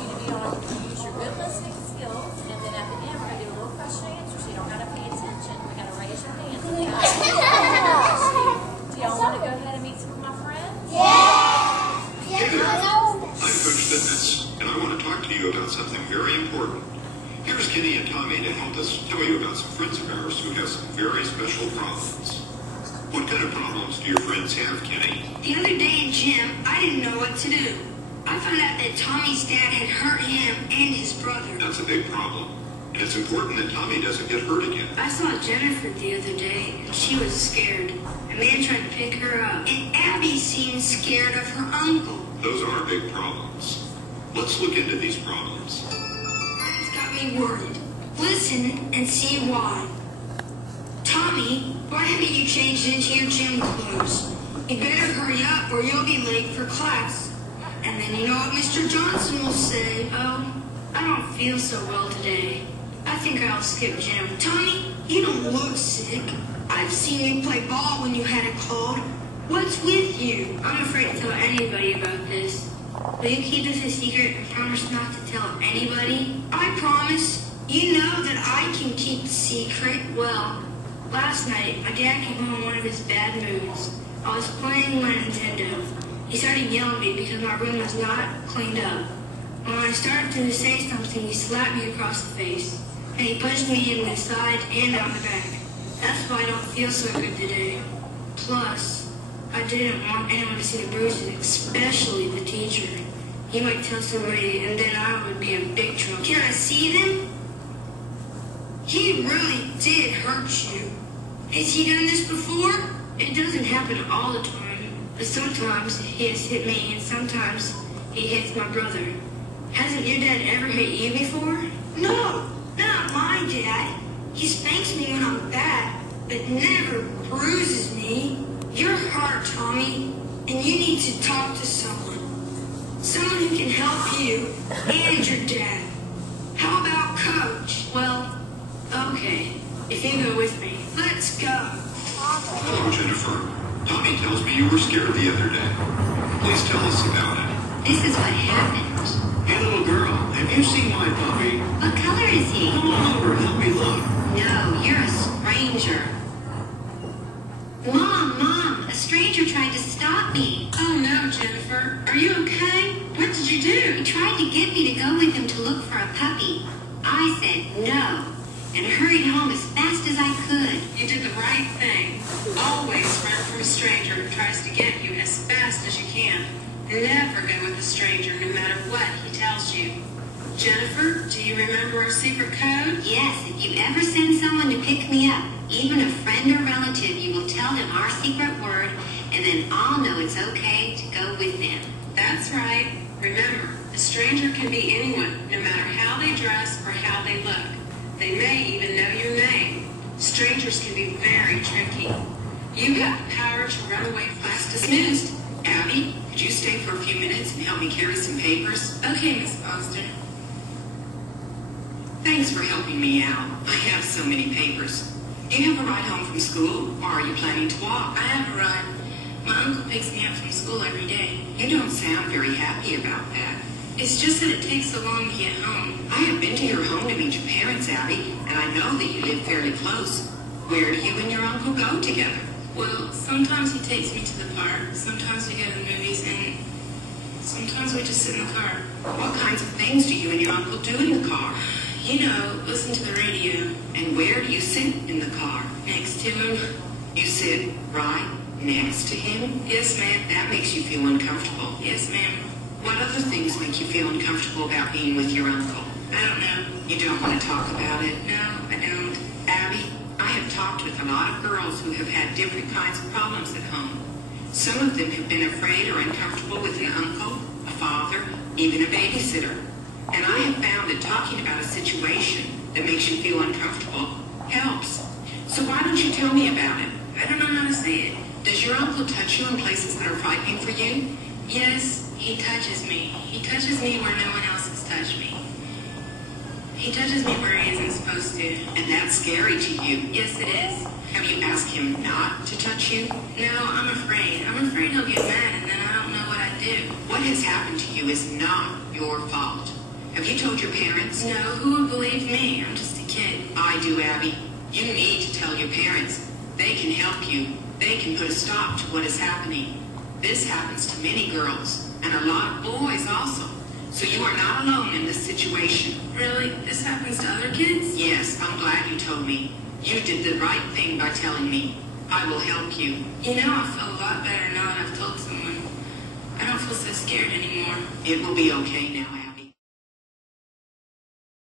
you to be on, use your good listening skills, and then at the end, we're going to do a little question and answer, so you don't have to pay attention. We're going to raise your hand. Do y'all want to go ahead and meet some of my friends? Hey there. I'm Coach Fitness, and I want to talk to you about something very important. Here's Kenny and Tommy to help us tell you about some friends of ours who have some very special problems. What kind of problems do your friends have, Kenny? The other day in gym, I didn't know what to do. I found out that Tommy's dad had hurt him and his brother. That's a big problem. And it's important that Tommy doesn't get hurt again. I saw Jennifer the other day, and she was scared. A man tried to pick her up, and Abby seemed scared of her uncle. Those are big problems. Let's look into these problems. It's got me worried. Listen and see why. Tommy, why haven't you changed into your gym clothes? You better hurry up or you'll be late for class. And then you know what Mr. Johnson will say. Oh, I don't feel so well today. I think I'll skip gym. Tommy, you don't look sick. I've seen you play ball when you had a cold. What's with you? I'm afraid to tell anybody about this. Will you keep this a secret and promise not to tell anybody? I promise. You know that I can keep a secret. Well, last night, my dad came home in one of his bad moods. I was playing my Nintendo. He started yelling at me because my room was not cleaned up. When I started to say something, he slapped me across the face. And he punched me in the side and on the back. That's why I don't feel so good today. Plus, I didn't want anyone to see the bruises, especially the teacher. He might tell somebody, and then I would be in big trouble. Can I see them? He really did hurt you. Has he done this before? It doesn't happen all the time. But sometimes he has hit me, and sometimes he hits my brother. Hasn't your dad ever hit you before? No, not my dad. He spanks me when I'm bad, but never bruises me. You're hurt, Tommy, and you need to talk to someone. Someone who can help you and your dad. How about Coach? Well, okay, if you go with me. Let's go. Hello, Jennifer. Tommy tells me you were scared the other day. Please tell us about it. This is what happened. Hey, little girl, have you seen my puppy? What color is he? Come on over and help me look. No, you're a stranger. Mom, a stranger tried to stop me. Oh no, Jennifer. Are you okay? What did you do? He tried to get me to go with him to look for a puppy. I said no, and hurried home as fast as I could. You did the right thing. Always run from a stranger who tries to get you as fast as you can. Never go with a stranger, no matter what he tells you. Jennifer, do you remember our secret code? Yes, if you ever send someone to pick me up, even a friend or relative, you will tell them our secret word, and then I'll know it's okay to go with them. That's right. Remember, a stranger can be anyone, no matter how they dress or how they look. They may even know your name. Strangers can be very tricky. You have the power to run away fast. Dismissed. Abby, could you stay for a few minutes and help me carry some papers? Okay, Miss Foster. Thanks for helping me out. I have so many papers. Do you have a ride home from school, or are you planning to walk? I have a ride. My uncle picks me up from school every day. You don't sound very happy about that. It's just that it takes so long to get home. I have been to your home to meet your parents, Abby, and I know that you live fairly close. Where do you and your uncle go together? Well, sometimes he takes me to the park, sometimes we go to the movies, and sometimes we just sit in the car. What kinds of things do you and your uncle do in the car? You know, listen to the radio. And where do you sit in the car? Next to him. You sit right next to him? Yes, ma'am. That makes you feel uncomfortable. Yes, ma'am. What other things make you feel uncomfortable about being with your uncle? I don't know. You don't want to talk about it? No, I don't. Abby, I have talked with a lot of girls who have had different kinds of problems at home. Some of them have been afraid or uncomfortable with an uncle, a father, even a babysitter. And I have found that talking about a situation that makes you feel uncomfortable helps. So why don't you tell me about it? I don't know how to say it. Does your uncle touch you in places that are frightening for you? Yes, he touches me. He touches me where no one else has touched me. He touches me where he isn't supposed to. And that's scary to you. Yes, it is. Have you asked him not to touch you? No, I'm afraid. I'm afraid he'll get mad and then I don't know what I'd do. What has happened to you is not your fault. Have you told your parents? No, who would believe me? I'm just a kid. I do, Abby. You need to tell your parents. They can help you. They can put a stop to what is happening. This happens to many girls, and a lot of boys also. So you are not alone in this situation. Really? This happens to other kids? Yes, I'm glad you told me. You did the right thing by telling me. I will help you. You know, I feel a lot better now that I've told someone. I don't feel so scared anymore. It will be okay now, Abby.